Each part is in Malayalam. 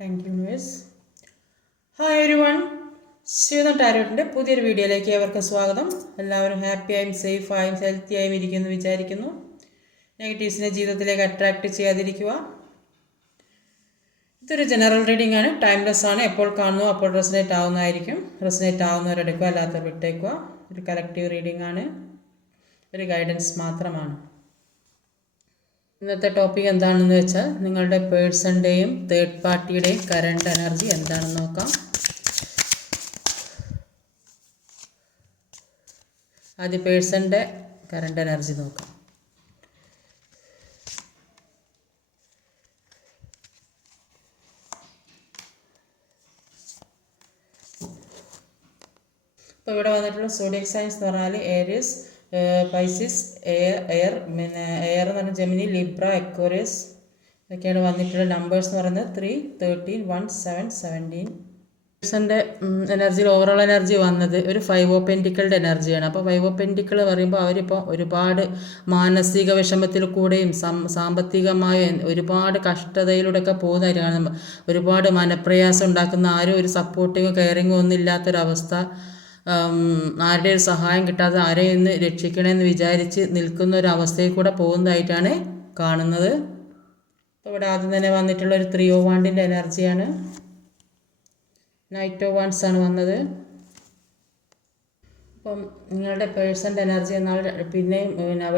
Thank you miss. Hi everyone, Shivanam ടാരോട്ടിൻ്റെ പുതിയൊരു വീഡിയോയിലേക്ക് ഏവർക്കും സ്വാഗതം. എല്ലാവരും ഹാപ്പിയായും സേഫായും ഹെൽത്തിയായും ഇരിക്കുമെന്ന് വിചാരിക്കുന്നു. നെഗറ്റീവ്സിനെ ജീവിതത്തിലേക്ക് അട്രാക്റ്റ് ചെയ്യാതിരിക്കുക. ഇതൊരു ജനറൽ റീഡിംഗ് ആണ്, ടൈംലെസ് ആണ്. എപ്പോൾ കാണുന്നു അപ്പോൾ റെസനേറ്റ് ആവുന്നതായിരിക്കും. റെസനേറ്റ് ആവുന്നവരെടുക്കുക, അല്ലാത്തവർ വിട്ടേക്കുക. ഒരു കളക്റ്റീവ് റീഡിംഗ് ആണ്, ഒരു ഗൈഡൻസ് മാത്രമാണ്. ഇന്നത്തെ ടോപ്പിക് എന്താണെന്ന് വെച്ചാൽ നിങ്ങളുടെ പേഴ്സൻ്റെയും തേർഡ് പാർട്ടിയുടെയും കറണ്ട് എനർജി എന്താണെന്ന് നോക്കാം. ആദ്യം പേഴ്സൻ്റെ കറണ്ട് എനർജി നോക്കാം. ഇപ്പോൾ ഇവിടെ വന്നിട്ടുള്ള സോഡിയക് സയൻസ് എന്ന് പറഞ്ഞാൽ ഏരിയസ്, പൈസിസ്, എയർ പിന്നെ എയർ എന്ന് പറഞ്ഞാൽ ജെമിനി, ലിബ്ര, എക്വറിയസ് ഇതൊക്കെയാണ് വന്നിട്ടുള്ള നമ്പേഴ്സ് എന്ന് പറയുന്നത് 3, 13, 1, 7, 17. പേഴ്സൻ്റെ എനർജിയിൽ ഓവറോൾ എനർജി വന്നത് ഒരു 5 ഓഫ് പെൻറ്റിക്കിളുടെ എനർജിയാണ്. അപ്പോൾ 5 ഓഫ് പെൻറ്റിക്കിൾ പറയുമ്പോൾ അവരിപ്പോൾ ഒരുപാട് മാനസിക വിഷമത്തിൽ കൂടെയും സാമ്പത്തികമായ ഒരുപാട് കഷ്ടതയിലൂടെയൊക്കെ പോകുന്നതായിട്ടാണ്. ഒരുപാട് മനപ്രയാസം ഉണ്ടാക്കുന്ന ആരും ഒരു സപ്പോർട്ടിങ്ങോ കെയറിങ്ങോ ഒന്നും ഇല്ലാത്തൊരവസ്ഥ, ആരുടെ ഒരു സഹായം കിട്ടാതെ ആരെയും ഇന്ന് രക്ഷിക്കണമെന്ന് വിചാരിച്ച് നിൽക്കുന്ന ഒരു അവസ്ഥയിൽ കൂടെ പോകുന്നതായിട്ടാണ് കാണുന്നത്. അപ്പോൾ ഇവിടെ ആദ്യം തന്നെ വന്നിട്ടുള്ള ഒരു 3 ഓഫ് വാണ്ടിൻ്റെ എനർജിയാണ്. നൈറ്റ് ഓഫ് വാണ്ട്സ് ആണ് വന്നത്. അപ്പം നിങ്ങളുടെ പേഴ്സൻ്റെ എനർജി എന്നാൽ പിന്നെ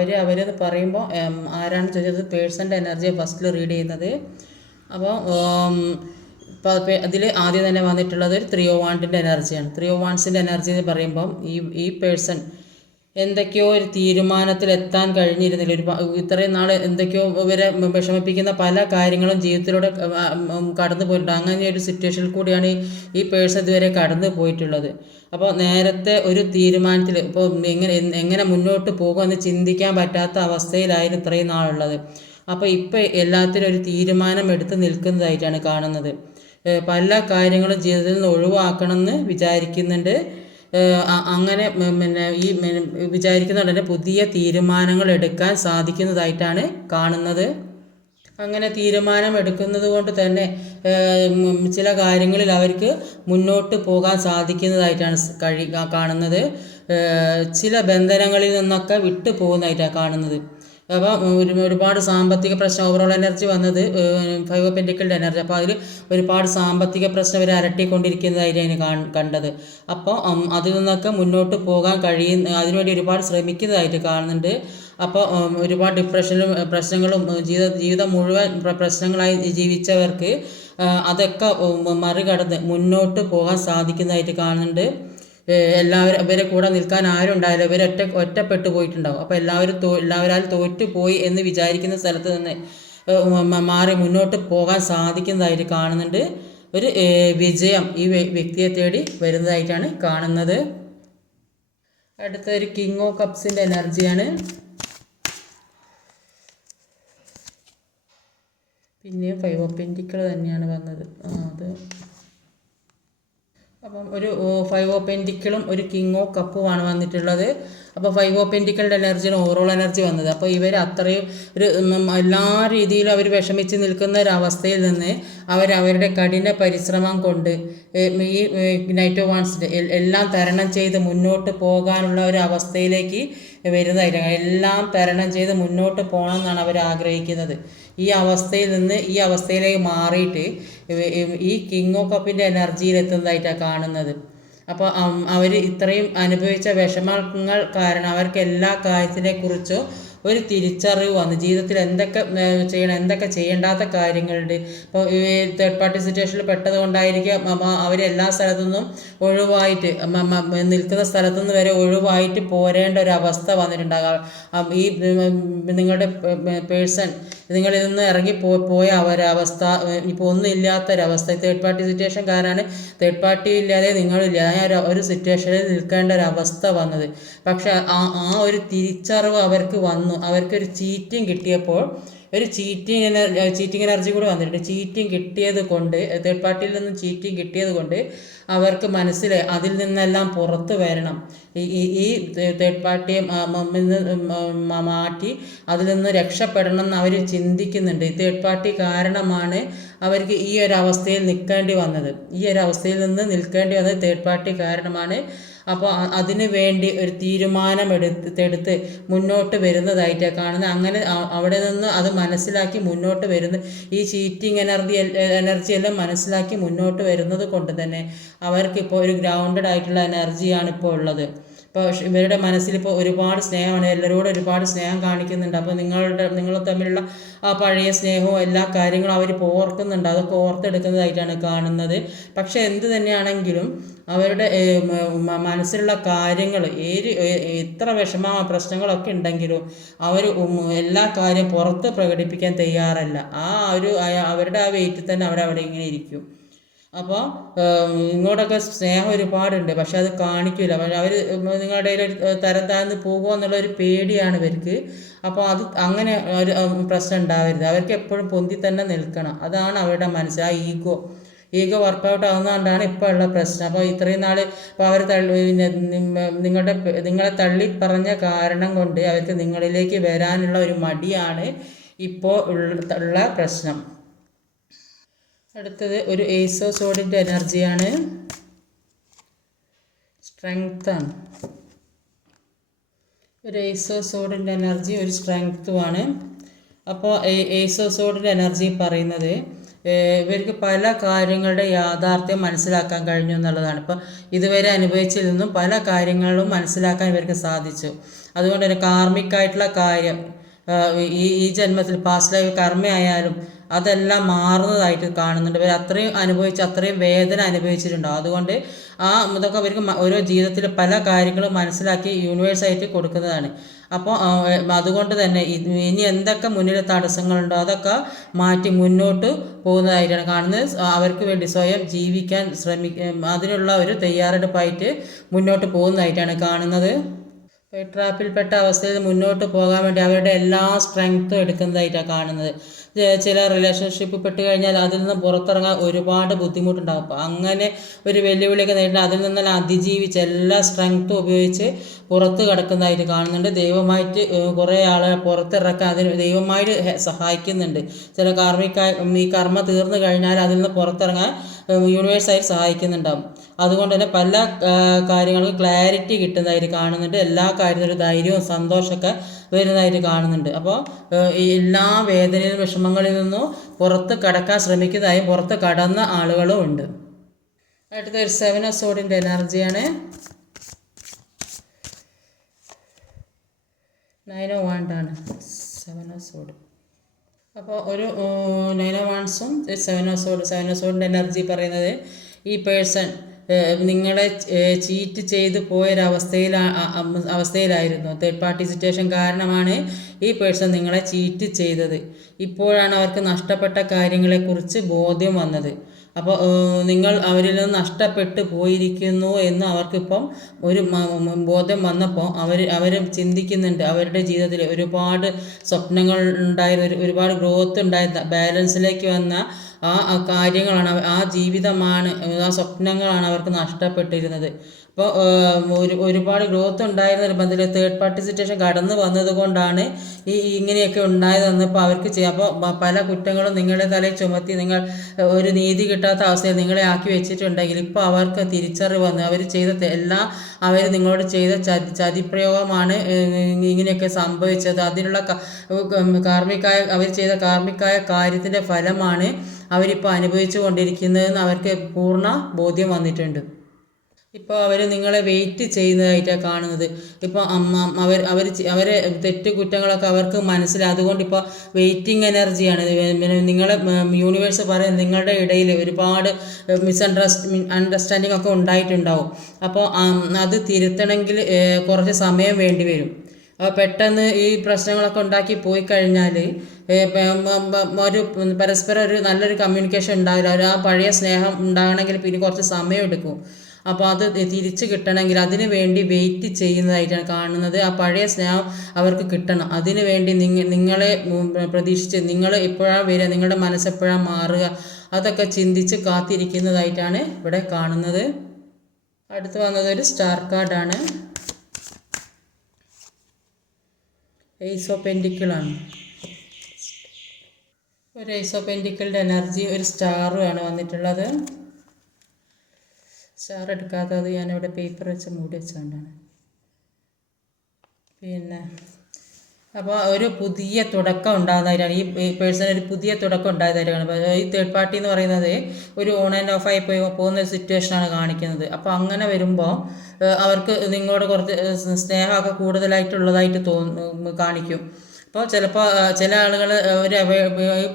അവരെന്ന് പറയുമ്പോൾ ആരാണ് ചോദിച്ചത്, പേഴ്സൻ്റെ എനർജിയെ ഫസ്റ്റിൽ റീഡ് ചെയ്യുന്നത്. അപ്പോൾ അതിൽ ആദ്യം തന്നെ വന്നിട്ടുള്ളത് ഒരു 3 ഓഫ് വാണ്ടിൻ്റെ എനർജിയാണ്. 3 ഓഫ് വാണ്ട്സിൻ്റെ എനർജി എന്ന് പറയുമ്പം ഈ പേഴ്സൺ എന്തൊക്കെയോ ഒരു തീരുമാനത്തിലെത്താൻ കഴിഞ്ഞിരുന്നില്ല. ഇത്രയും നാൾ എന്തൊക്കെയോ ഇവരെ വിഷമിപ്പിക്കുന്ന പല കാര്യങ്ങളും ജീവിതത്തിലൂടെ കടന്നു പോയിട്ടുണ്ട്. അങ്ങനെ ഒരു സിറ്റുവേഷനിൽ കൂടിയാണ് ഈ പേഴ്സൺ ഇതുവരെ കടന്നു പോയിട്ടുള്ളത്. അപ്പോൾ നേരത്തെ ഒരു തീരുമാനത്തിൽ ഇപ്പോൾ എങ്ങനെ മുന്നോട്ട് പോകുമെന്ന് ചിന്തിക്കാൻ പറ്റാത്ത അവസ്ഥയിലായിരുന്നു ഇത്രയും നാളുള്ളത്. അപ്പോൾ ഇപ്പോൾ എല്ലാത്തിനും ഒരു തീരുമാനം എടുത്ത് നിൽക്കുന്നതായിട്ടാണ് കാണുന്നത്. പല കാര്യങ്ങളും ജീവിതത്തിൽ നിന്ന് ഒഴിവാക്കണമെന്ന് വിചാരിക്കുന്നുണ്ട്. അങ്ങനെ പിന്നെ ഈ വിചാരിക്കുന്നുണ്ട് തന്നെ പുതിയ തീരുമാനങ്ങൾ എടുക്കാൻ സാധിക്കുന്നതായിട്ടാണ് കാണുന്നത്. അങ്ങനെ തീരുമാനം എടുക്കുന്നത് കൊണ്ട് തന്നെ ചില കാര്യങ്ങളിൽ അവർക്ക് മുന്നോട്ട് പോകാൻ സാധിക്കുന്നതായിട്ടാണ് കാണുന്നത്. ചില ബന്ധനങ്ങളിൽ നിന്നൊക്കെ വിട്ടു പോകുന്നതായിട്ടാണ് കാണുന്നത്. അപ്പോൾ ഒരുപാട് സാമ്പത്തിക പ്രശ്നം, ഓവറോൾ എനർജി വന്നത് 5 ഓഫ് പെൻറ്റിക്കിളുടെ എനർജി. അപ്പോൾ അതിൽ ഒരുപാട് സാമ്പത്തിക പ്രശ്നം അവർ അലട്ടിക്കൊണ്ടിരിക്കുന്നതായിട്ടാണ് കണ്ടത്. അപ്പോൾ അതിൽ നിന്നൊക്കെ മുന്നോട്ട് പോകാൻ അതിനുവേണ്ടി ഒരുപാട് ശ്രമിക്കുന്നതായിട്ട് കാണുന്നുണ്ട്. അപ്പോൾ ഒരുപാട് പ്രശ്നങ്ങളും ജീവിതം മുഴുവൻ പ്രശ്നങ്ങളായി ജീവിച്ചവർക്ക് അതൊക്കെ മറികടന്ന് മുന്നോട്ട് പോകാൻ സാധിക്കുന്നതായിട്ട് കാണുന്നുണ്ട്. ഇവരെ കൂടെ നിൽക്കാൻ ആരും ഉണ്ടാവില്ല, ഇവർ ഒറ്റപ്പെട്ടു പോയിട്ടുണ്ടാവും. അപ്പോൾ എല്ലാവരും തോറ്റുപോയി എന്ന് വിചാരിക്കുന്ന സ്ഥലത്ത് നിന്ന് മാറി മുന്നോട്ട് പോകാൻ സാധിക്കുന്നതായിട്ട് കാണുന്നുണ്ട്. ഒരു വിജയം ഈ വ്യക്തിയെ തേടി വരുന്നതായിട്ടാണ് കാണുന്നത്. അടുത്തൊരു കിങ് ഓഫ് കപ്സിൻ്റെ എനർജിയാണ്. പിന്നെയും 5 ഓഫ് പെൻറ്റിക്കിൾ തന്നെയാണ് വന്നത്. അപ്പം ഒരു 5 ഓഫ് പെൻറ്റിക്കിളും ഒരു കിങ് ഓഫ് കപ്പുമാണ് വന്നിട്ടുള്ളത്. അപ്പോൾ 5 ഓഫ് പെൻറ്റിക്കിളുടെ എനർജിയാണ് ഓവറോൾ എനർജി വന്നത്. അപ്പോൾ ഇവർ അത്രയും ഒരു എല്ലാ രീതിയിലും അവർ വിഷമിച്ച് നിൽക്കുന്ന ഒരവസ്ഥയിൽ നിന്ന് അവരുടെ കഠിന പരിശ്രമം കൊണ്ട് ഈ നൈറ്റ് ഓഫ് വാണ്ട്സിൻ്റെ എല്ലാം തരണം ചെയ്ത് മുന്നോട്ട് പോകാനുള്ള ഒരു അവസ്ഥയിലേക്ക് വരുന്നതായിട്ട്, എല്ലാം തരണം ചെയ്ത് മുന്നോട്ട് പോകണം എന്നാണ് അവർ ആഗ്രഹിക്കുന്നത്. ഈ അവസ്ഥയിൽ നിന്ന് ഈ അവസ്ഥയിലേക്ക് മാറിയിട്ട് ഈ കിങ് ഓഫ് കപ്പിൻ്റെ എനർജിയിലെത്തുന്നതായിട്ടാണ് കാണുന്നത്. അപ്പോൾ അവർ ഇത്രയും അനുഭവിച്ച വിഷമങ്ങൾ കാരണം അവർക്ക് എല്ലാ കാര്യത്തിനെക്കുറിച്ചോ ഒരു തിരിച്ചറിവ് വന്നു. ജീവിതത്തിൽ എന്തൊക്കെ ചെയ്യണം, എന്തൊക്കെ ചെയ്യേണ്ടാത്ത കാര്യങ്ങളുണ്ട്. ഇപ്പോൾ ഈ തേർഡ് പാർട്ടി സിറ്റുവേഷനിൽ പെട്ടത് കൊണ്ടായിരിക്കും അവരെല്ലാ സ്ഥലത്തു നിന്നും ഒഴിവായിട്ട് നിൽക്കുന്ന സ്ഥലത്തുനിന്ന് വരെ ഒഴിവായിട്ട് പോരേണ്ട ഒരു അവസ്ഥ വന്നിട്ടുണ്ടാകാം. ഈ നിങ്ങളുടെ പേഴ്സൺ നിങ്ങളിൽ നിന്ന് ഇറങ്ങി പോയ അവസ്ഥ ഇപ്പോൾ ഒന്നും ഇല്ലാത്തൊരവസ്ഥ. തേർഡ് പാർട്ടി സിറ്റുവേഷൻ കാരണമാണ് തേർഡ് പാർട്ടി ഇല്ലാതെ നിങ്ങളില്ലാതെ ഒരു സിറ്റുവേഷനിൽ നിൽക്കേണ്ട ഒരു അവസ്ഥ വന്നത്. പക്ഷെ ആ ഒരു തിരിച്ചറിവ് അവർക്ക് വന്നു. അവർക്കൊരു ചീറ്റും കിട്ടിയപ്പോൾ ഒരു ചീറ്റിംഗ് എനർജി കൂടി വന്നിട്ടുണ്ട്. ചീറ്റിംഗ് കിട്ടിയത് കൊണ്ട്, തേർഡ് പാർട്ടിയിൽ നിന്നും ചീറ്റിംഗ് കിട്ടിയത് കൊണ്ട് അവർക്ക് അതിൽ നിന്നെല്ലാം പുറത്ത് വരണം. ഈ തേർഡ് പാർട്ടിയെ മാറ്റി അതിൽ നിന്ന് രക്ഷപ്പെടണം എന്ന് അവർ ചിന്തിക്കുന്നുണ്ട്. ഈ തേർഡ് പാർട്ടി കാരണമാണ് അവർക്ക് ഈ ഒരു അവസ്ഥയിൽ നിൽക്കേണ്ടി വന്നത്. ഈ ഒരു അവസ്ഥയിൽ നിന്ന് നിൽക്കേണ്ടി വന്നത് തേർഡ് പാർട്ടി കാരണമാണ്. അപ്പോൾ അതിനു വേണ്ടി ഒരു തീരുമാനമെടുത്ത് മുന്നോട്ട് വരുന്നതായിട്ടാണ് കാണുന്നത്. അങ്ങനെ അവിടെ നിന്ന് അത് മനസ്സിലാക്കി മുന്നോട്ട് വരുന്ന ഈ ചീറ്റിംഗ് എനർജി എല്ലാം മനസ്സിലാക്കി മുന്നോട്ട് വരുന്നത് കൊണ്ട് തന്നെ അവർക്കിപ്പോൾ ഒരു ഗ്രൗണ്ടഡ് ആയിട്ടുള്ള എനർജിയാണ് ഇപ്പോൾ ഉള്ളത്. ഇപ്പോൾ ഇവരുടെ മനസ്സിലിപ്പോൾ ഒരുപാട് സ്നേഹമാണ്, എല്ലാവരോടും ഒരുപാട് സ്നേഹം കാണിക്കുന്നുണ്ട്. അപ്പോൾ നിങ്ങൾ തമ്മിലുള്ള ആ പഴയ സ്നേഹവും എല്ലാ കാര്യങ്ങളും അവരിപ്പോൾ ഓർക്കുന്നുണ്ട്, അതൊക്കെ ഓർത്തെടുക്കുന്നതായിട്ടാണ് കാണുന്നത്. പക്ഷേ എന്ത് തന്നെയാണെങ്കിലും അവരുടെ മനസ്സിലുള്ള കാര്യങ്ങൾ എത്ര പ്രശ്നങ്ങളൊക്കെ ഉണ്ടെങ്കിലും അവർ എല്ലാ കാര്യം പുറത്ത് പ്രകടിപ്പിക്കാൻ തയ്യാറല്ല. അവരുടെ ആ വെയിറ്റിൽ തന്നെ അവിടെ ഇങ്ങനെ ഇരിക്കും. അപ്പോൾ ഇങ്ങോട്ടൊക്കെ സ്നേഹം ഒരുപാടുണ്ട്, പക്ഷെ അത് കാണിക്കില്ല. അവർ നിങ്ങളുടെ ഇടയിൽ തരം താഴ്ന്ന് പോകുമോ എന്നുള്ളൊരു പേടിയാണ് ഇവർക്ക്. അപ്പോൾ അങ്ങനെ ഒരു പ്രശ്നം ഉണ്ടാവരുത്. അവർക്ക് എപ്പോഴും പൊന്തി തന്നെ നിൽക്കണം. അതാണ് അവരുടെ മനസ്സ്. ആ ഈഗോ വർക്കൗട്ട് ആവുന്നതുകൊണ്ടാണ് ഇപ്പോൾ ഉള്ള പ്രശ്നം. അപ്പോൾ ഇത്രയും നാൾ ഇപ്പോൾ അവർ നിങ്ങളെ തള്ളി പറഞ്ഞ കാരണം കൊണ്ട് അവർക്ക് നിങ്ങളിലേക്ക് വരാനുള്ള ഒരു മടിയാണ് ഇപ്പോൾ ഉള്ള പ്രശ്നം. അടുത്തത് ഒരു ഏസ് ഓഫ് സോഡിൻ്റെ എനർജിയാണ്. സ്ട്രെങ്ത്താണ്. ഒരു ഏസ് ഓഫ് സോഡിൻ്റെ എനർജി ഒരു സ്ട്രെങ്ത്തുമാണ്. അപ്പോൾ ഏസ് ഓഫ് സോഡിൻ്റെ എനർജി പറയുന്നത് ഇവർക്ക് പല കാര്യങ്ങളുടെ യാഥാർത്ഥ്യം മനസ്സിലാക്കാൻ കഴിഞ്ഞു എന്നുള്ളതാണ്. ഇപ്പോൾ ഇതുവരെ അനുഭവിച്ചതിൽ നിന്നും പല കാര്യങ്ങളും മനസ്സിലാക്കാൻ ഇവർക്ക് സാധിച്ചു. അതുകൊണ്ട് തന്നെ കാർമികമായിട്ടുള്ള കാര്യം ഈ ജന്മത്തിൽ പാസ്റ്റ് ലൈഫ് കർമ്മയായാലും അതെല്ലാം മാറുന്നതായിട്ട് കാണുന്നുണ്ട്. ഇവർ അത്രയും വേദന അനുഭവിച്ചിട്ടുണ്ടാവും. അതുകൊണ്ട് ഇതൊക്കെ അവർക്ക് ഓരോ ജീവിതത്തിൽ പല കാര്യങ്ങളും മനസ്സിലാക്കി യൂണിവേഴ്സായിട്ട് കൊടുക്കുന്നതാണ്. അപ്പോൾ അതുകൊണ്ട് തന്നെ ഇനി എന്തൊക്കെ മുന്നിൽ തടസ്സങ്ങളുണ്ടോ അതൊക്കെ മാറ്റി മുന്നോട്ട് പോകുന്നതായിട്ടാണ് കാണുന്നത്. അവർക്ക് വേണ്ടി സ്വയം ജീവിക്കാൻ അതിനുള്ള ഒരു തയ്യാറെടുപ്പായിട്ട് മുന്നോട്ട് പോകുന്നതായിട്ടാണ് കാണുന്നത്. ട്രാപ്പിൽപ്പെട്ട അവസ്ഥയിൽ മുന്നോട്ട് പോകാൻ വേണ്ടി അവരുടെ എല്ലാ സ്ട്രെങ്ത്തും എടുക്കുന്നതായിട്ടാണ് കാണുന്നത്. ചില റിലേഷൻഷിപ്പ് പെട്ട് കഴിഞ്ഞാൽ അതിൽ നിന്ന് പുറത്തിറങ്ങാൻ ഒരുപാട് ബുദ്ധിമുട്ടുണ്ടാകും. അപ്പോൾ അങ്ങനെ ഒരു വെല്ലുവിളിയൊക്കെ നേരിട്ട് അതിൽ നിന്നെല്ലാം അതിജീവിച്ച് എല്ലാ സ്ട്രെങ്ത്തും ഉപയോഗിച്ച് പുറത്ത് കിടക്കുന്നതായിട്ട് കാണുന്നുണ്ട്. ദൈവമായിട്ട് കുറേ ആളെ പുറത്തിറക്കാൻ അതിന് ദൈവമായിട്ട് സഹായിക്കുന്നുണ്ട്. ചില ഈ കർമ്മ തീർന്നു കഴിഞ്ഞാൽ അതിൽ നിന്ന് പുറത്തിറങ്ങാൻ യൂണിവേഴ്സായിട്ട് സഹായിക്കുന്നുണ്ടാകും. അതുകൊണ്ട് തന്നെ പല കാര്യങ്ങൾക്ക് ക്ലാരിറ്റി കിട്ടുന്നതായിട്ട് കാണുന്നുണ്ട്. എല്ലാ കാര്യത്തിലും ഒരു ധൈര്യവും സന്തോഷമൊക്കെ വരുന്നതായിട്ട് കാണുന്നുണ്ട്. അപ്പോൾ എല്ലാ വേദനയിലും വിഷമങ്ങളിൽ നിന്നും പുറത്ത് കടക്കാൻ ശ്രമിക്കുന്നതായും പുറത്ത് കടന്ന ആളുകളും ഉണ്ട്. അടുത്ത ഒരു 7 ഓഫ് സോഡിൻ്റെ എനർജിയാണ്. 9 ഓഫ് വാണ്ടാണ് 7 ഓഫ് സോഡ്. അപ്പോൾ ഒരു 9 ഓഫ് വാണ്ട്സും 7 ഓഫ് സോഡിൻ്റെ എനർജി പറയുന്നത് ഈ പേഴ്സൺ നിങ്ങളെ ചീറ്റ് ചെയ്ത് അവസ്ഥയിലായിരുന്നു. തേർഡ് പാർട്ടി സിറ്റുവേഷൻ കാരണമാണ് ഈ പേഴ്സൺ നിങ്ങളെ ചീറ്റ് ചെയ്തത്. ഇപ്പോഴാണ് അവർക്ക് നഷ്ടപ്പെട്ട കാര്യങ്ങളെക്കുറിച്ച് ബോധ്യം വന്നത്. അപ്പോൾ നിങ്ങൾ അവരിൽ നിന്ന് നഷ്ടപ്പെട്ടു പോയിരിക്കുന്നു എന്ന് അവർക്കിപ്പം ഒരു ബോധം വന്നപ്പോൾ അവർ ചിന്തിക്കുന്നുണ്ട്. അവരുടെ ജീവിതത്തിൽ ഒരുപാട് സ്വപ്നങ്ങൾ ഉണ്ടായിരുന്ന ഒരുപാട് ഗ്രോത്ത് ഉണ്ടായിരുന്ന ബാലൻസിലേക്ക് വന്ന ആ കാര്യങ്ങളാണ് ആ ജീവിതമാണ് ആ സ്വപ്നങ്ങളാണ് അവർക്ക് നഷ്ടപ്പെട്ടിരുന്നത്. അപ്പോൾ ഒരുപാട് ഗ്രോത്ത് ഉണ്ടായിരുന്ന ഒരു ബന്ധത്തിൽ തേർഡ് പാർട്ടി സിറ്റുവേഷൻ കടന്നു വന്നത് കൊണ്ടാണ് ഇങ്ങനെയൊക്കെ ഉണ്ടായതെന്ന് ഇപ്പോൾ അവർക്ക് ചെയ്യാം. അപ്പോൾ പല കുറ്റങ്ങളും നിങ്ങളുടെ തലയിൽ ചുമത്തി നിങ്ങൾ ഒരു നീതി കിട്ടാത്ത അവസ്ഥയിൽ നിങ്ങളെ ആക്കി വെച്ചിട്ടുണ്ടെങ്കിൽ ഇപ്പോൾ അവർക്ക് തിരിച്ചറിവ് വന്ന് അവർ നിങ്ങളോട് ചെയ്ത ചതിപ്രയോഗമാണ് ഇങ്ങനെയൊക്കെ സംഭവിച്ചത്. അതിനുള്ള അവർ ചെയ്ത കാർമികമായ കാര്യത്തിൻ്റെ ഫലമാണ് അവരിപ്പോൾ അനുഭവിച്ചു കൊണ്ടിരിക്കുന്നതെന്ന് അവർക്ക് പൂർണ്ണ ബോധ്യം വന്നിട്ടുണ്ട്. ഇപ്പോൾ അവർ നിങ്ങളെ വെയിറ്റ് ചെയ്യുന്നതായിട്ടാണ് കാണുന്നത്. ഇപ്പോൾ അവരെ കുറ്റങ്ങളൊക്കെ അവർക്ക് മനസ്സിലായി. അതുകൊണ്ട് ഇപ്പോൾ വെയിറ്റിംഗ് എനർജിയാണ്. നിങ്ങളെ യൂണിവേഴ്സ് പറയുന്നത് നിങ്ങളുടെ ഇടയിൽ ഒരുപാട് അണ്ടർസ്റ്റാൻഡിങ് ഒക്കെ ഉണ്ടായിട്ടുണ്ടാവും. അപ്പോൾ അത് തിരുത്തണമെങ്കിൽ കുറച്ച് സമയം വേണ്ടി വരും. പെട്ടെന്ന് ഈ പ്രശ്നങ്ങളൊക്കെ ഉണ്ടാക്കി പോയി കഴിഞ്ഞാൽ പരസ്പരം നല്ലൊരു കമ്മ്യൂണിക്കേഷൻ ഉണ്ടാവില്ല. ആ പഴയ സ്നേഹം ഉണ്ടാകണമെങ്കിൽ പിന്നെ കുറച്ച് സമയം എടുക്കും. അപ്പോൾ അത് തിരിച്ച് കിട്ടണമെങ്കിൽ അതിന് വേണ്ടി വെയിറ്റ് ചെയ്യുന്നതായിട്ടാണ് കാണുന്നത്. ആ പഴയ സ്നേഹം അവർക്ക് കിട്ടണം. അതിനു വേണ്ടി നിങ്ങളെ പ്രതീക്ഷിച്ച് നിങ്ങൾ എപ്പോഴാണ് വരിക, നിങ്ങളുടെ മനസ്സെപ്പോഴാണ് മാറുക, അതൊക്കെ ചിന്തിച്ച് കാത്തിരിക്കുന്നതായിട്ടാണ് ഇവിടെ കാണുന്നത്. അടുത്ത് വന്നത് ഒരു സ്റ്റാർ കാർഡാണ്. ഏസ് ഓഫ് പെൻറ്റിക്കിളാണ്. ഒരു ഏസ് ഓഫ് പെൻറ്റിക്കിളിൻ്റെ എനർജി, ഒരു സ്റ്റാറുമാണ് വന്നിട്ടുള്ളത്. സ്റ്റാർ എടുക്കാത്തത് ഞാനിവിടെ പേപ്പർ വെച്ച് മൂടി വെച്ചുകൊണ്ടാണ്. പിന്നെ അപ്പോൾ ഒരു പുതിയ തുടക്കം ഉണ്ടാകുന്നതായിട്ടാണ് ഈ പേഴ്സൺ, ഒരു പുതിയ തുടക്കം ഉണ്ടായതായിട്ടാണ്. ഈ തേർഡ് പാർട്ടി എന്ന് പറയുന്നത് ഒരു ഓൺ ആൻഡ് ഓഫ് ആയി പോകുന്ന ഒരു സിറ്റുവേഷനാണ് കാണിക്കുന്നത്. അപ്പോൾ അങ്ങനെ വരുമ്പോൾ അവർക്ക് നിങ്ങളോട് കുറച്ച് സ്നേഹമൊക്കെ കൂടുതലായിട്ടുള്ളതായിട്ട് കാണിക്കും. അപ്പോൾ ചിലപ്പോൾ ചില ആളുകൾ ഒരു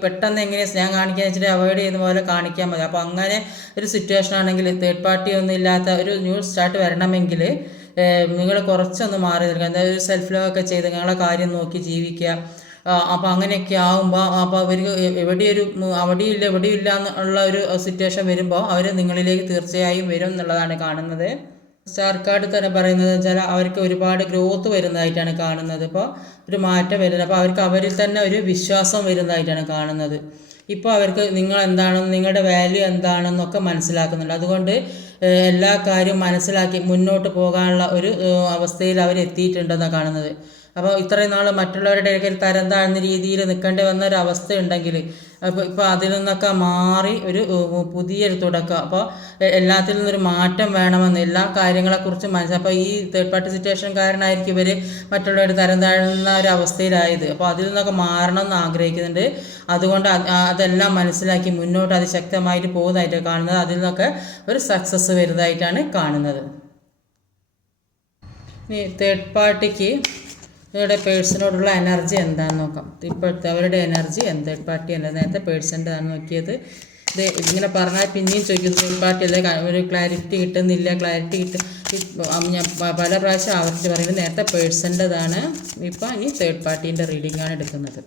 പെട്ടെന്ന് എങ്ങനെ സ്നേഹം കാണിക്കാന്ന് വെച്ചിട്ട് അവോയ്ഡ് ചെയ്യുന്ന പോലെ കാണിക്കാൻ മതി. അപ്പോൾ അങ്ങനെ ഒരു സിറ്റുവേഷൻ ആണെങ്കിൽ തേർഡ് പാർട്ടി ഒന്നും ഇല്ലാത്ത ഒരു ന്യൂ സ്റ്റാർട്ട് വരണമെങ്കിൽ നിങ്ങൾ കുറച്ചൊന്ന് മാറി നിൽക്കുക. എന്തായാലും സെൽഫ് ലവ് ഒക്കെ ചെയ്ത് നിങ്ങളെ കാര്യം നോക്കി ജീവിക്കുക. അപ്പോൾ അങ്ങനെയൊക്കെ ആകുമ്പോൾ അപ്പോൾ അവർക്ക് അവിടെയില്ല എവിടെയില്ല എന്നുള്ള ഒരു സിറ്റുവേഷൻ വരുമ്പോൾ അവർ നിങ്ങളിലേക്ക് തീർച്ചയായും വരും എന്നുള്ളതാണ് കാണുന്നത്. സ്റ്റാർ കാർഡ് തന്നെ പറയുന്നത് വെച്ചാൽ അവർക്ക് ഒരുപാട് ഗ്രോത്ത് വരുന്നതായിട്ടാണ് കാണുന്നത്. ഇപ്പോൾ ഒരു മാറ്റം വരുന്നത്, അപ്പോൾ അവർക്ക് അവരിൽ തന്നെ ഒരു വിശ്വാസം വരുന്നതായിട്ടാണ് കാണുന്നത്. ഇപ്പോൾ അവർക്ക് നിങ്ങൾ എന്താണെന്ന്, നിങ്ങളുടെ വാല്യൂ എന്താണെന്നൊക്കെ മനസ്സിലാക്കുന്നുണ്ട്. അതുകൊണ്ട് എല്ലാ കാര്യവും മനസ്സിലാക്കി മുന്നോട്ട് പോകാനുള്ള ഒരു അവസ്ഥയിൽ അവർ എത്തിയിട്ടുണ്ടെന്നാണ് കാണുന്നത്. അപ്പോൾ ഇത്രയും നാൾ മറ്റുള്ളവരുടെ ഇടയ്ക്ക് തരം താഴ്ന്ന രീതിയിൽ നിൽക്കേണ്ടി വന്ന ഒരു അവസ്ഥ ഉണ്ടെങ്കിൽ ഇപ്പോൾ അതിൽ നിന്നൊക്കെ മാറി ഒരു പുതിയൊരു തുടക്കം. അപ്പോൾ എല്ലാത്തിൽ നിന്നൊരു മാറ്റം വേണമെന്ന്, എല്ലാ കാര്യങ്ങളെക്കുറിച്ചും മനസ്സിലാക്കി. അപ്പോൾ ഈ തേർഡ് പാർട്ടി സിറ്റുവേഷൻ കാരണമായിരിക്കും ഇവർ മറ്റുള്ളവരുടെ തരം താഴ്ന്ന ഒരു അവസ്ഥയിലായത്. അപ്പോൾ അതിൽ നിന്നൊക്കെ മാറണം എന്ന് ആഗ്രഹിക്കുന്നുണ്ട്. അതുകൊണ്ട് അതെല്ലാം മനസ്സിലാക്കി മുന്നോട്ട് അതിശക്തമായിട്ട് പോകുന്നതായിട്ട് കാണുന്നത്. അതിൽ നിന്നൊക്കെ ഒരു സക്സസ് വരുന്നതായിട്ടാണ് കാണുന്നത്. ഇനി തേർഡ് പാർട്ടിക്ക് നിങ്ങളുടെ പേഴ്സണോടുള്ള എനർജി എന്താണെന്ന് നോക്കാം. ഇപ്പോഴത്തെ അവരുടെ എനർജി തേർഡ് പാർട്ടി അല്ല, നേരത്തെ പേഴ്സൻ്റെ ആണ് നോക്കിയത്. ഇത് ഇങ്ങനെ പറഞ്ഞാൽ പിന്നെയും ചോദിക്കുന്നത് തേർഡ് പാർട്ടി അല്ലേ, ഒരു ക്ലാരിറ്റി കിട്ടുന്നില്ല. ക്ലാരിറ്റി ഞാൻ പല പ്രാവശ്യം ആവർത്തിച്ച് പറയുന്നത് നേരത്തെ പേഴ്സൻ്റെതാണ്. ഇപ്പോൾ ഇനി തേർഡ് പാർട്ടീൻ്റെ റീഡിംഗ് ആണ് എടുക്കുന്നത്.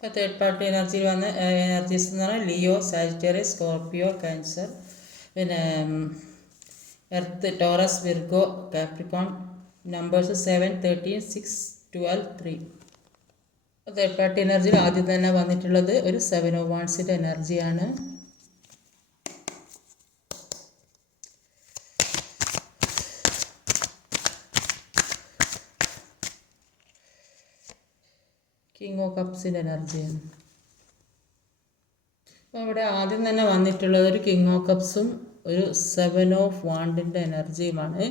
ഇപ്പോൾ തേർഡ് പാർട്ടി എനർജിയിൽ വന്ന എനർജീസ് എന്ന് പറഞ്ഞാൽ ലിയോ, സാജിറ്റേറിയസ്, സ്കോർപ്പിയോ, ക്യാൻസർ, പിന്നെ earth, Taurus, Virgo, Capricorn. Numbers 7, 13, 6, 12, 3. Third party എനർജിയിൽ ആദ്യം തന്നെ വന്നിട്ടുള്ളത് ഒരു 7 ഓഫ് വാൻഡ്സിൻ്റെ എനർജിയാണ്. കിങ് ഓഫ് കപ്സിൻ്റെ എനർജിയാണ്. അപ്പോൾ ഇവിടെ ആദ്യം തന്നെ വന്നിട്ടുള്ളത് ഒരു കിങ് ഓഫ് കപ്സും ഒരു 7 ഓഫ് വാണ്ടിൻ്റെ എനർജിയുമാണ്.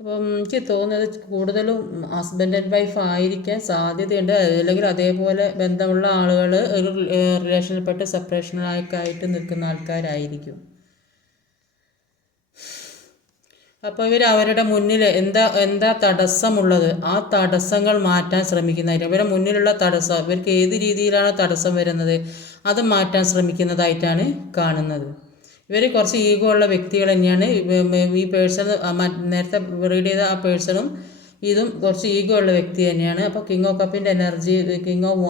അപ്പം എനിക്ക് തോന്നുന്നത് കൂടുതലും ഹസ്ബൻഡ് ആൻഡ് വൈഫ് ആയിരിക്കാൻ സാധ്യതയുണ്ട്. അല്ലെങ്കിൽ അതേപോലെ ബന്ധമുള്ള ആളുകൾ ഒരു റിലേഷനിൽപ്പെട്ട് സെപ്പറേഷനൊക്കെ ആയിട്ട് നിൽക്കുന്ന ആൾക്കാരായിരിക്കും. അപ്പോൾ ഇവർ അവരുടെ മുന്നിൽ എന്താ തടസ്സമുള്ളത്, ആ തടസ്സങ്ങൾ മാറ്റാൻ ശ്രമിക്കുന്നതായിട്ട്, ഇവരുടെ മുന്നിലുള്ള തടസ്സം, ഇവർക്ക് ഏത് രീതിയിലാണ് തടസ്സം വരുന്നത് അത് മാറ്റാൻ ശ്രമിക്കുന്നതായിട്ടാണ് കാണുന്നത്. ഇവർ കുറച്ച് ഈഗോ ഉള്ള വ്യക്തികൾ തന്നെയാണ്. ഈ പേഴ്സൺ നേരത്തെ റീഡ് ചെയ്ത ആ പേഴ്സണും ഇതും കുറച്ച് ഈഗോ ഉള്ള വ്യക്തി തന്നെയാണ്. അപ്പോൾ കിങ് ഓഫ് കപ്പിൻ്റെ എനർജി, കിങ് ഓഫ്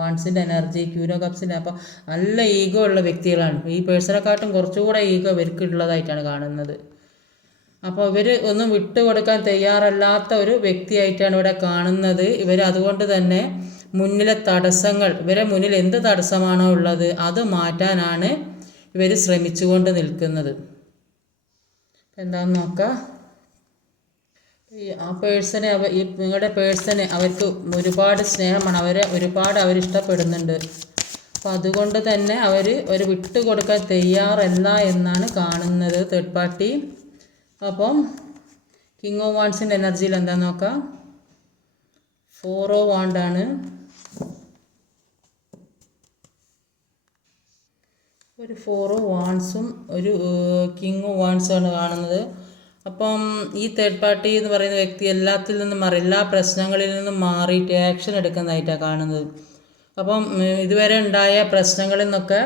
വാൺസിൻ്റെ എനർജി, ക്യൂൻ ഓഫ് കപ്സിൻ്റെ, അപ്പോൾ നല്ല ഈഗോ ഉള്ള വ്യക്തികളാണ്. ഈ പേഴ്സണെക്കാട്ടും കുറച്ചുകൂടെ ഈഗോ ഇവർക്ക് ഉള്ളതായിട്ടാണ് കാണുന്നത്. അപ്പോൾ ഇവർ ഒന്നും വിട്ടുകൊടുക്കാൻ തയ്യാറല്ലാത്ത ഒരു വ്യക്തിയായിട്ടാണ് ഇവിടെ കാണുന്നത്. ഇവർ അതുകൊണ്ട് തന്നെ മുന്നിലെ തടസ്സങ്ങൾ, ഇവരെ മുന്നിൽ എന്ത് തടസ്സമാണോ ഉള്ളത് അത് മാറ്റാനാണ് ഇവർ ശ്രമിച്ചുകൊണ്ട് നിൽക്കുന്നത്. എന്താണെന്ന് നോക്കാം. ആ പേഴ്സണെ നിങ്ങളുടെ പേഴ്സണ് അവർക്ക് ഒരുപാട് സ്നേഹമാണ്, ഒരുപാട് അവരിഷ്ടപ്പെടുന്നുണ്ട്. അപ്പോൾ അതുകൊണ്ട് തന്നെ അവർ വിട്ടുകൊടുക്കാൻ തയ്യാറല്ല എന്നാണ് കാണുന്നത് തേർഡ് പാർട്ടി. അപ്പം കിങ് ഓഫ് വാൺസിൻ്റെ എനർജിയിൽ എന്താണെന്ന് നോക്കാം. 4 ഓഫ് വാണ്ടാണ്. ഒരു 4 ഓഫ് വാൺസും ഒരു കിങ് ഓഫ് വാൺസുമാണ് കാണുന്നത്. അപ്പം ഈ തേർഡ് പാർട്ടി എന്ന് പറയുന്ന വ്യക്തി എല്ലാത്തിൽ നിന്നും എല്ലാ പ്രശ്നങ്ങളിൽ നിന്നും മാറിയിട്ട് ആക്ഷൻ എടുക്കുന്നതായിട്ടാണ് കാണുന്നത്. അപ്പം ഇതുവരെ ഉണ്ടായ പ്രശ്നങ്ങളിൽ നിന്നൊക്കെ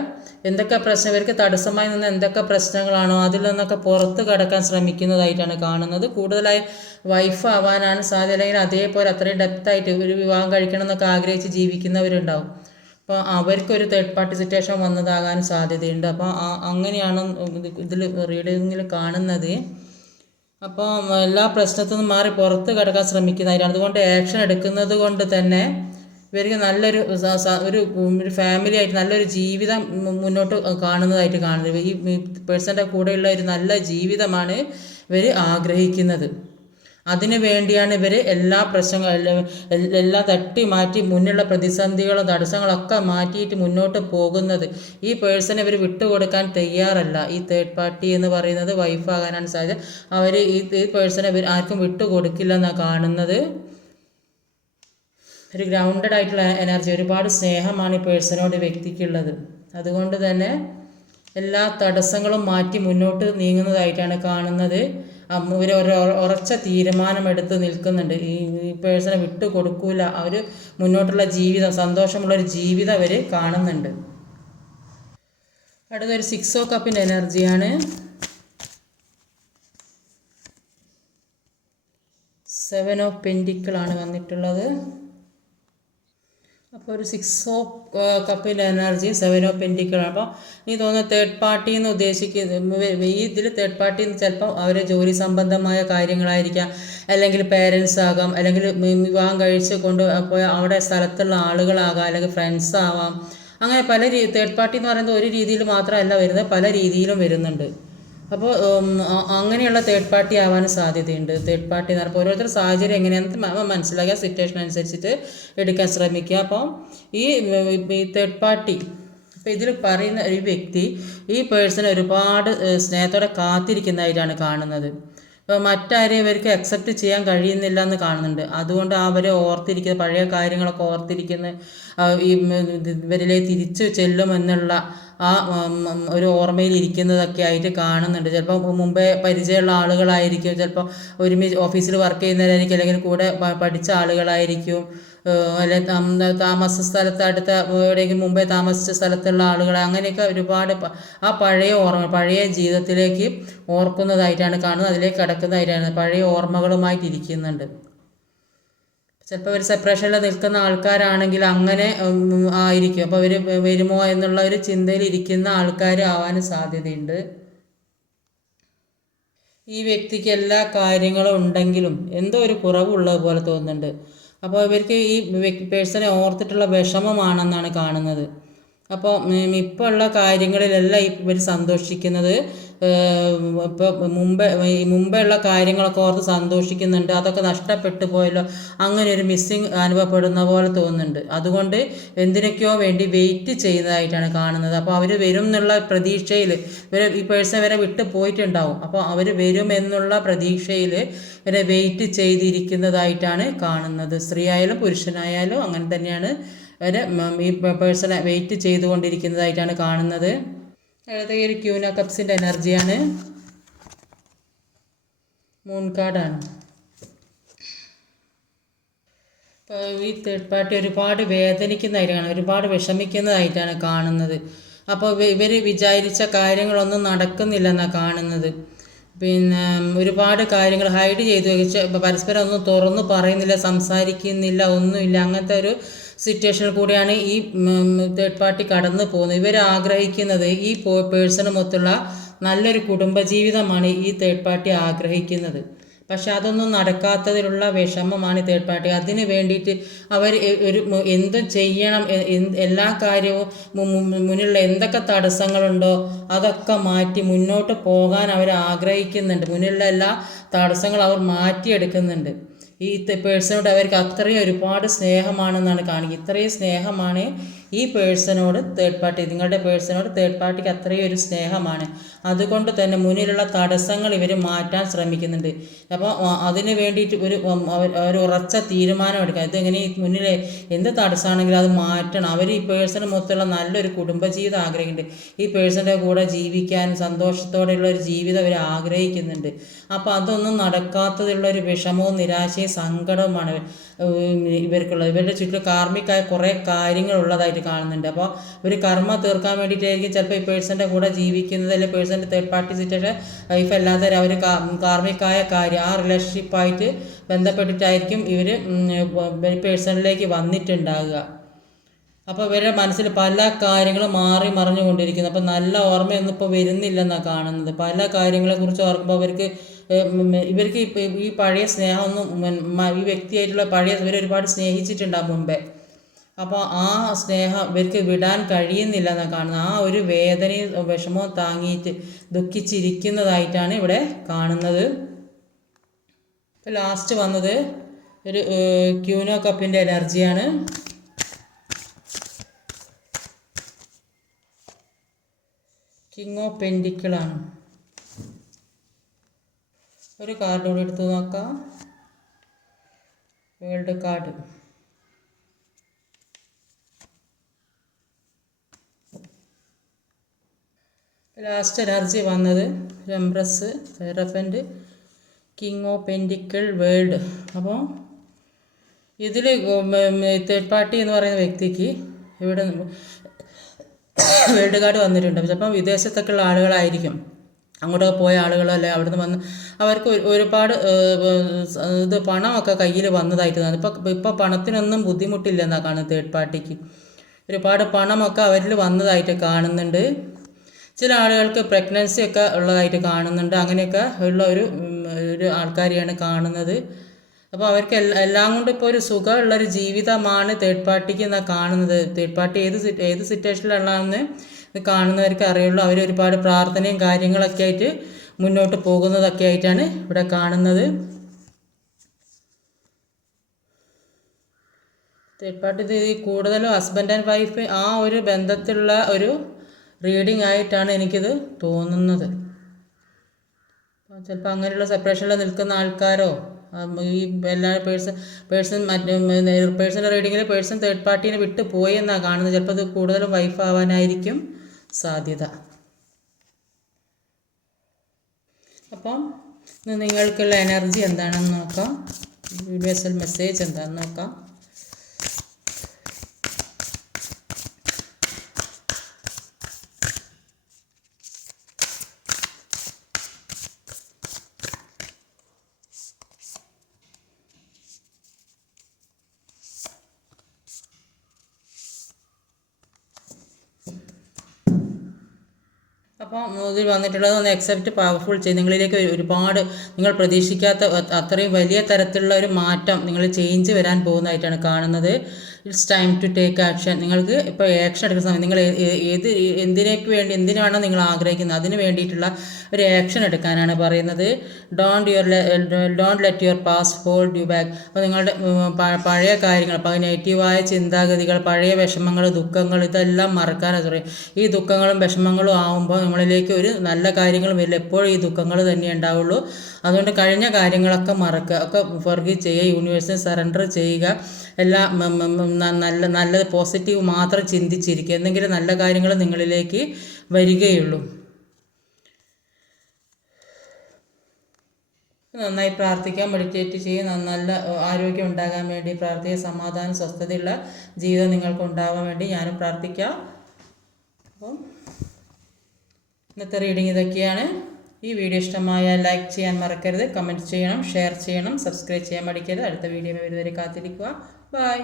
എന്തൊക്കെ പ്രശ്നം ഇവർക്ക് തടസ്സമായി നിന്ന് എന്തൊക്കെ പ്രശ്നങ്ങളാണോ അതിൽ നിന്നൊക്കെ പുറത്ത് കടക്കാൻ ശ്രമിക്കുന്നതായിട്ടാണ് കാണുന്നത്. കൂടുതലായി വൈഫ് ആവാനാണ് സാധ്യത, അല്ലെങ്കിൽ അതേപോലെ അത്രയും ഡെപ്തായിട്ട് ഒരു വിവാഹം കഴിക്കണം എന്നൊക്കെ ആഗ്രഹിച്ച് ജീവിക്കുന്നവരുണ്ടാവും. അപ്പോൾ അവർക്കൊരു തേർഡ് പാർട്ടി സിറ്റുവേഷൻ വന്നതാകാൻ സാധ്യതയുണ്ട്. അപ്പോൾ അങ്ങനെയാണ് ഇതിൽ റീഡിങ്ങിൽ കാണുന്നത്. അപ്പോൾ എല്ലാ പ്രശ്നത്തിൽ നിന്നും മാറി പുറത്ത് കടക്കാൻ ശ്രമിക്കുന്നതായിട്ടാണ്. അതുകൊണ്ട് ആക്ഷൻ എടുക്കുന്നത് കൊണ്ട് തന്നെ ഇവർക്ക് നല്ലൊരു ഒരു ഫാമിലി ആയിട്ട് നല്ലൊരു ജീവിതം മുന്നോട്ട് കാണുന്നതായിട്ട് കാണുന്നത്. ഈ പേഴ്സൻ്റെ കൂടെയുള്ള ഒരു നല്ല ജീവിതമാണ് ഇവർ ആഗ്രഹിക്കുന്നത്. അതിനു വേണ്ടിയാണ് ഇവർ എല്ലാ പ്രശ്നങ്ങളും എല്ലാം തട്ടി മാറ്റി മുന്നിലുള്ള പ്രതിസന്ധികളും തടസ്സങ്ങളൊക്കെ മാറ്റിയിട്ട് മുന്നോട്ട് പോകുന്നത്. ഈ പേഴ്സണെ ഇവർ വിട്ടുകൊടുക്കാൻ തയ്യാറല്ല. ഈ തേർഡ് പാർട്ടി എന്ന് പറയുന്നത് വൈഫാകാനാണ് സാധ്യത. അവർ ഈ പേഴ്സണെ ഇവർ ആർക്കും വിട്ടുകൊടുക്കില്ല എന്നാണ് കാണുന്നത്. ഒരു ഗ്രൗണ്ടഡ് ആയിട്ടുള്ള എനർജി, ഒരുപാട് സ്നേഹമാണ് ഈ പേഴ്സണോട് വ്യക്തിക്കുള്ളത്. അതുകൊണ്ട് തന്നെ എല്ലാ തടസ്സങ്ങളും മാറ്റി മുന്നോട്ട് നീങ്ങുന്നതായിട്ടാണ് കാണുന്നത്. ഒരു ഉറച്ച തീരുമാനമെടുത്ത് നിൽക്കുന്നുണ്ട്. ഈ പേഴ്സണെ വിട്ടു കൊടുക്കൂല. അവർ മുന്നോട്ടുള്ള ജീവിതം, സന്തോഷമുള്ളൊരു ജീവിതം അവർ കാണുന്നുണ്ട്. അടുത്തൊരു 6 ഓഫ് കപ്പിൻ്റെ എനർജിയാണ്. 7 ഓഫ് പെൻറ്റിക്കിളാണ് വന്നിട്ടുള്ളത്. അപ്പോൾ ഒരു 6 ഓഫ് കപ്പിൻ്റെ എനർജി 7 ഓഫ് പെൻറ്റിക്കിളാണ്. അപ്പോൾ എനിക്ക് തോന്നുന്നു തേർഡ് പാർട്ടി എന്ന് ഉദ്ദേശിക്കുന്നത് ഈ ഇതിൽ തേർഡ് പാർട്ടി എന്ന് ചിലപ്പോൾ അവരെ ജോലി സംബന്ധമായ കാര്യങ്ങളായിരിക്കാം, അല്ലെങ്കിൽ പേരൻസ് ആകാം, അല്ലെങ്കിൽ വിവാഹം കഴിച്ച് കൊണ്ടുപോയ അവിടെ സ്ഥലത്തുള്ള ആളുകളാകാം, അല്ലെങ്കിൽ ഫ്രണ്ട്സ് ആവാം. അങ്ങനെ പല തേർഡ് പാർട്ടി എന്ന് പറയുന്നത് ഒരു രീതിയിൽ മാത്രമല്ല വരുന്നത്, പല രീതിയിലും വരുന്നുണ്ട്. അപ്പോൾ അങ്ങനെയുള്ള തേർഡ് പാർട്ടി ആവാനും സാധ്യതയുണ്ട്. തേർഡ് പാർട്ടി എന്ന് പറയുമ്പോൾ ഓരോരുത്തർ സാഹചര്യം എങ്ങനെയാണെന്ന് മനസ്സിലാക്കുക, സിറ്റുവേഷൻ അനുസരിച്ചിട്ട് എടുക്കാൻ ശ്രമിക്കുക. അപ്പോൾ ഈ തേർഡ് പാർട്ടി, ഇപ്പോൾ ഇതിൽ പറയുന്ന ഒരു വ്യക്തി ഈ പേഴ്സണെ ഒരുപാട് സ്നേഹത്തോടെ കാത്തിരിക്കുന്നതായിട്ടാണ് കാണുന്നത്. ഇപ്പോൾ മറ്റാരെയും ഇവർക്ക് അക്സെപ്റ്റ് ചെയ്യാൻ കഴിയുന്നില്ല എന്ന് കാണുന്നുണ്ട്. അതുകൊണ്ട് അവരെ ഓർത്തിരിക്കുന്ന പഴയ കാര്യങ്ങളൊക്കെ ഓർത്തിരിക്കുന്ന ഇവരിലേക്ക് തിരിച്ചു ചെല്ലുമെന്നുള്ള ആ ഒരു ഓർമ്മയിൽ ഇരിക്കുന്നതൊക്കെ ആയിട്ട് കാണുന്നുണ്ട്. ചിലപ്പോൾ മുമ്പേ പരിചയമുള്ള ആളുകളായിരിക്കും, ചിലപ്പോൾ ഒരുമിച്ച് ഓഫീസിൽ വർക്ക് ചെയ്യുന്നവരായിരിക്കും, അല്ലെങ്കിൽ കൂടെ പഠിച്ച ആളുകളായിരിക്കും, അല്ലെങ്കിൽ താമസ സ്ഥലത്ത് അടുത്ത എവിടെയെങ്കിലും മുമ്പേ താമസിച്ച സ്ഥലത്തുള്ള ആളുകൾ, അങ്ങനെയൊക്കെ ഒരുപാട് ആ പഴയ ഓർമ്മ, പഴയ ജീവിതത്തിലേക്ക് ഓർക്കുന്നതായിട്ടാണ് കാണുന്നത്. അതിലേക്ക് കടക്കുന്നതായിട്ടാണ്, പഴയ ഓർമ്മകളുമായിട്ട് ഇരിക്കുന്നുണ്ട്. ചിലപ്പോൾ ഒരു സെപ്പറേഷനിൽ നിൽക്കുന്ന ആൾക്കാരാണെങ്കിൽ അങ്ങനെ ആയിരിക്കും. അപ്പോൾ അവർ വരുമോ എന്നുള്ള ഒരു ചിന്തയിൽ ഇരിക്കുന്ന ആൾക്കാർ ആവാനും സാധ്യതയുണ്ട്. ഈ വ്യക്തിക്ക് എല്ലാ കാര്യങ്ങളും ഉണ്ടെങ്കിലും എന്തോ ഒരു കുറവുള്ളത് പോലെ തോന്നുന്നുണ്ട്. അപ്പോൾ ഇവർക്ക് ഈ പേഴ്സണെ ഓർത്തിട്ടുള്ള വിഷമമാണെന്നാണ് കാണുന്നത്. അപ്പോൾ ഇപ്പോൾ ഉള്ള കാര്യങ്ങളിലെല്ലാം ഇവർ സന്തോഷിക്കുന്നത്. ഇപ്പോൾ മുമ്പേ ഉള്ള കാര്യങ്ങളൊക്കെ ഓർത്ത് സന്തോഷിക്കുന്നുണ്ട്. അതൊക്കെ നഷ്ടപ്പെട്ടു പോയല്ലോ, അങ്ങനെ ഒരു മിസ്സിങ് അനുഭവപ്പെടുന്ന പോലെ തോന്നുന്നുണ്ട്. അതുകൊണ്ട് എന്തിനൊക്കെയോ വേണ്ടി വെയിറ്റ് ചെയ്യുന്നതായിട്ടാണ് കാണുന്നത്. അപ്പോൾ അവർ വരും എന്നുള്ള പ്രതീക്ഷയിൽ ഈ പേഴ്സൺ വരെ വിട്ട് പോയിട്ടുണ്ടാവും. അപ്പോൾ അവർ വരും എന്നുള്ള പ്രതീക്ഷയിൽ ഇവരെ വെയിറ്റ് ചെയ്തിരിക്കുന്നതായിട്ടാണ് കാണുന്നത്. സ്ത്രീ ആയാലും പുരുഷനായാലും അങ്ങനെ തന്നെയാണ് വരെ ഈ പേഴ്സണെ വെയിറ്റ് ചെയ്തുകൊണ്ടിരിക്കുന്നതായിട്ടാണ് കാണുന്നത്. അതായത് ഈ ഒരു ക്യൂൻ ഓഫ് കപ്സിൻ്റെ എനർജിയാണ്. മൂൺ കാർഡാണ്. ഇപ്പോൾ ഈ തേർഡ് പാർട്ടി ഒരുപാട് വേദനിക്കുന്നതായിട്ടാണ്, ഒരുപാട് വിഷമിക്കുന്നതായിട്ടാണ് കാണുന്നത്. അപ്പോൾ ഇവർ വിചാരിച്ച കാര്യങ്ങളൊന്നും നടക്കുന്നില്ലെന്നാണ് കാണുന്നത്. പിന്നെ ഒരുപാട് കാര്യങ്ങൾ ഹൈഡ് ചെയ്ത് വെച്ച് പരസ്പരം ഒന്നും തുറന്നു പറയുന്നില്ല, സംസാരിക്കുന്നില്ല, ഒന്നുമില്ല. അങ്ങനത്തെ ഒരു സിറ്റുവേഷനിൽ കൂടിയാണ് ഈ തേർഡ് പാർട്ടി കടന്നു പോകുന്നത്. ഇവർ ആഗ്രഹിക്കുന്നത് ഈ പേഴ്സണുമൊത്തുള്ള നല്ലൊരു കുടുംബജീവിതമാണ് ഈ തേർഡ് പാർട്ടി ആഗ്രഹിക്കുന്നത്. പക്ഷെ അതൊന്നും നടക്കാത്തതിലുള്ള വിഷമമാണ് തേർഡ് പാർട്ടി. അതിന് വേണ്ടിയിട്ട് അവർ എന്തും ചെയ്യണം, എല്ലാ കാര്യവും മുന്നിലുള്ള എന്തൊക്കെ തടസ്സങ്ങളുണ്ടോ അതൊക്കെ മാറ്റി മുന്നോട്ട് പോകാൻ അവർ ആഗ്രഹിക്കുന്നുണ്ട്. മുന്നിലുള്ള എല്ലാ തടസ്സങ്ങളും അവർ മാറ്റിയെടുക്കുന്നുണ്ട്. ഈ പേഴ്സണോട് അവർക്ക് അത്രയും ഒരുപാട് സ്നേഹമാണെന്നാണ് കാണിക്കുക. ഇത്രയും സ്നേഹമാണ് ഈ പേഴ്സണോട് തേർഡ് പാർട്ടി, നിങ്ങളുടെ പേഴ്സണോട് തേർഡ് പാർട്ടിക്ക് അത്രയും ഒരു സ്നേഹമാണ്. അതുകൊണ്ട് തന്നെ മുന്നിലുള്ള തടസ്സങ്ങൾ ഇവർ മാറ്റാൻ ശ്രമിക്കുന്നുണ്ട്. അപ്പോൾ അതിന് വേണ്ടിയിട്ട് ഒരു ഉറച്ച തീരുമാനം എടുക്കുക. ഇതെങ്ങനെ മുന്നിൽ എന്ത് തടസ്സമാണെങ്കിലും അത് മാറ്റണം. അവർ ഈ പേഴ്സണ് മൊത്തമുള്ള നല്ലൊരു കുടുംബജീവിതം ആഗ്രഹിക്കുന്നുണ്ട്. ഈ പേഴ്സൻ്റെ കൂടെ ജീവിക്കാൻ സന്തോഷത്തോടെയുള്ള ഒരു ജീവിതം അവർ ആഗ്രഹിക്കുന്നുണ്ട്. അപ്പോൾ അതൊന്നും നടക്കാത്തതുള്ളൊരു വിഷമവും നിരാശയും സങ്കടവുമാണ് ഇവർക്കുള്ളത്. ഇവരുടെ ചുറ്റും കാർമ്മികമായ കുറേ കാര്യങ്ങൾ ഉള്ളതായിട്ട് കാണുന്നുണ്ട്. അപ്പോൾ ഇവർ കർമ്മ തീർക്കാൻ വേണ്ടിയിട്ടായിരിക്കും ചിലപ്പോൾ ഈ പേഴ്സൻ്റെ കൂടെ ജീവിക്കുന്നത്, അല്ലെങ്കിൽ പേഴ്സൻ്റെ തേർഡ് പാർട്ടി സിറ്റുവേഷൻ വൈഫ് അല്ലാതെ അവർ കാർമ്മികമായ കാര്യം ആ റിലേഷൻഷിപ്പായിട്ട് ബന്ധപ്പെട്ടിട്ടായിരിക്കും ഇവർ പേഴ്സണിലേക്ക് വന്നിട്ടുണ്ടാകുക. അപ്പോൾ ഇവരുടെ മനസ്സിൽ പല കാര്യങ്ങളും മാറി മറിഞ്ഞുകൊണ്ടിരിക്കുന്നു. അപ്പോൾ നല്ല ഓർമ്മയൊന്നും ഇപ്പോൾ വരുന്നില്ലെന്നാണ് കാണുന്നത്. പല കാര്യങ്ങളെക്കുറിച്ച് ഓർക്കുമ്പോൾ ഇവർക്ക് ഈ പഴയ സ്നേഹമൊന്നും ഈ വ്യക്തിയായിട്ടുള്ള ഇവർ ഒരുപാട് സ്നേഹിച്ചിട്ടുണ്ടാകും മുമ്പേ. അപ്പോൾ ആ സ്നേഹം ഇവർക്ക് വിടാൻ കഴിയുന്നില്ല എന്നാണ് കാണുന്നത്. ആ ഒരു വേദനയും വിഷമവും താങ്ങിയിട്ട് ദുഃഖിച്ചിരിക്കുന്നതായിട്ടാണ് ഇവിടെ കാണുന്നത്. ഇപ്പോൾ ലാസ്റ്റ് വന്നത് ഒരു ക്യൂനോ കപ്പിൻ്റെ എനർജിയാണ്. കിങ് ഓഫ് പെൻഡിക്കിളാണ്. ഒരു കാർഡ് കൂടി എടുത്ത് നോക്കാം. World card. ലാസ്റ്റ് എനർജി വന്നത് എംപ്രസ്, സെറഫൻറ്റ്, കിങ് ഓഫ് പെൻഡിക്കിൾ, വേൾഡ്. അപ്പോൾ ഇതിൽ തേർഡ് പാർട്ടി എന്ന് പറയുന്ന വ്യക്തിക്ക് ഇവിടെ വേൾഡ് കാർഡ് വന്നിട്ടുണ്ട്. ചിലപ്പം വിദേശത്തൊക്കെയുള്ള ആളുകളായിരിക്കും, അങ്ങോട്ടൊക്കെ പോയ ആളുകളല്ലേ, അവിടുന്ന് വന്ന് അവർക്ക് ഒരുപാട് പണമൊക്കെ കയ്യിൽ വന്നതായിട്ട് തോന്നുന്നു. ഇപ്പോൾ പണത്തിനൊന്നും ബുദ്ധിമുട്ടില്ലെന്നാണ് കാണുന്നത്. തേർഡ് പാർട്ടിക്ക് ഒരുപാട് പണമൊക്കെ അവരിൽ വന്നതായിട്ട് കാണുന്നുണ്ട്. ചില ആളുകൾക്ക് പ്രഗ്നൻസി ഒക്കെ ഉള്ളതായിട്ട് കാണുന്നുണ്ട്. അങ്ങനെയൊക്കെ ഉള്ള ഒരു ആൾക്കാരെയാണ് കാണുന്നത്. അപ്പോൾ അവർക്ക് എല്ലാം കൊണ്ട് ഇപ്പോൾ ഒരു സുഖമുള്ളൊരു ജീവിതമാണ് തേർഡ് പാർട്ടിക്ക് എന്നാണ് കാണുന്നത്. തേർഡ് പാർട്ടി ഏത് സിറ്റുവേഷനിലുള്ളതെന്ന് കാണുന്നവർക്ക് അറിയുള്ളൂ. അവർ ഒരുപാട് പ്രാർത്ഥനയും കാര്യങ്ങളൊക്കെ ആയിട്ട് മുന്നോട്ട് പോകുന്നതൊക്കെ ആയിട്ടാണ് ഇവിടെ കാണുന്നത്. തേർഡ് പാർട്ടി കൂടുതലും ഹസ്ബൻഡ് ആൻഡ് വൈഫ് ആ ഒരു ബന്ധത്തിലുള്ള ഒരു റീഡിംഗ് ആയിട്ടാണ് എനിക്കിത് തോന്നുന്നത്. ചിലപ്പോൾ അങ്ങനെയുള്ള സെപ്പറേഷനിൽ നിൽക്കുന്ന ആൾക്കാരോ ഈ എല്ലാ പേഴ്സണൽ റീഡിങ്ങിൽ പേഴ്സൺ തേർഡ് പാർട്ടീനെ വിട്ട് പോയി എന്നാണ് കാണുന്നത്. ചിലപ്പോൾ ഇത് കൂടുതലും വൈഫ് ആവാനായിരിക്കും സാധ്യത. അപ്പം നിങ്ങൾക്കുള്ള എനർജി എന്താണെന്ന് നോക്കാം. യൂണിവേഴ്സൽ മെസ്സേജ് എന്താണെന്ന് നോക്കാം. അപ്പം ഇതിൽ വന്നിട്ടുള്ളത് ഒന്ന് അക്സെപ്റ്റ് പവർഫുൾ ചെയ്ത് നിങ്ങളിലേക്ക് ഒരുപാട് നിങ്ങൾ പ്രതീക്ഷിക്കാത്ത അത്രയും വലിയ തരത്തിലുള്ള ഒരു മാറ്റം, നിങ്ങൾ ചേഞ്ച് വരാൻ പോകുന്നതായിട്ടാണ് കാണുന്നത്. It's time to take action. നിങ്ങൾക്ക് ഇപ്പോൾ ആക്ഷൻ എടുക്കുന്ന സമയം നിങ്ങൾ എന്തിനാണോ നിങ്ങൾ ആഗ്രഹിക്കുന്നത് അതിന് വേണ്ടിയിട്ടുള്ള ഒരു ആക്ഷൻ എടുക്കാനാണ് പറയുന്നത്. Don't let your past hold you back. അപ്പോൾ നിങ്ങളുടെ പഴയ കാര്യങ്ങൾ, നെഗറ്റീവായ ചിന്താഗതികൾ, പഴയ വിഷമങ്ങൾ, ദുഃഖങ്ങൾ ഇതെല്ലാം മറക്കാനാണ് പറയും. ഈ ദുഃഖങ്ങളും വിഷമങ്ങളും ആവുമ്പോൾ നമ്മളിലേക്ക് ഒരു നല്ല കാര്യങ്ങളും വരില്ല. എപ്പോഴും ഈ ദുഃഖങ്ങൾ തന്നെ ഉണ്ടാവുള്ളൂ. അതുകൊണ്ട് കഴിഞ്ഞ കാര്യങ്ങളൊക്കെ മറക്കുക, ഒക്കെ ഫർഗീവ് ചെയ്യുക, യൂണിവേഴ്സിനെ സറണ്ടർ ചെയ്യുക. എല്ലാം നല്ലത് പോസിറ്റീവ് മാത്രം ചിന്തിച്ചിരിക്കുക. എന്തെങ്കിലും നല്ല കാര്യങ്ങൾ നിങ്ങളിലേക്ക് വരികയുള്ളൂ. നന്നായി പ്രാർത്ഥിക്കാം, മെഡിറ്റേറ്റ് ചെയ്യുക, നല്ല ആരോഗ്യം ഉണ്ടാകാൻ വേണ്ടി പ്രാർത്ഥിക്കുക. സമാധാനം സ്വസ്ഥതയുള്ള ജീവിതം നിങ്ങൾക്ക് ഉണ്ടാകാൻ വേണ്ടി ഞാനും പ്രാർത്ഥിക്കാം. അപ്പം ഇന്നത്തെ റീഡിങ് ഇതൊക്കെയാണ്. ഈ വീഡിയോ ഇഷ്ടമായാൽ ലൈക്ക് ചെയ്യാൻ മറക്കരുത്, കമൻറ്റ് ചെയ്യണം, ഷെയർ ചെയ്യണം, സബ്സ്ക്രൈബ് ചെയ്യാൻ മടിക്കരുത്. അടുത്ത വീഡിയോ വരുന്നവരെ കാത്തിരിക്കുക. ബൈ.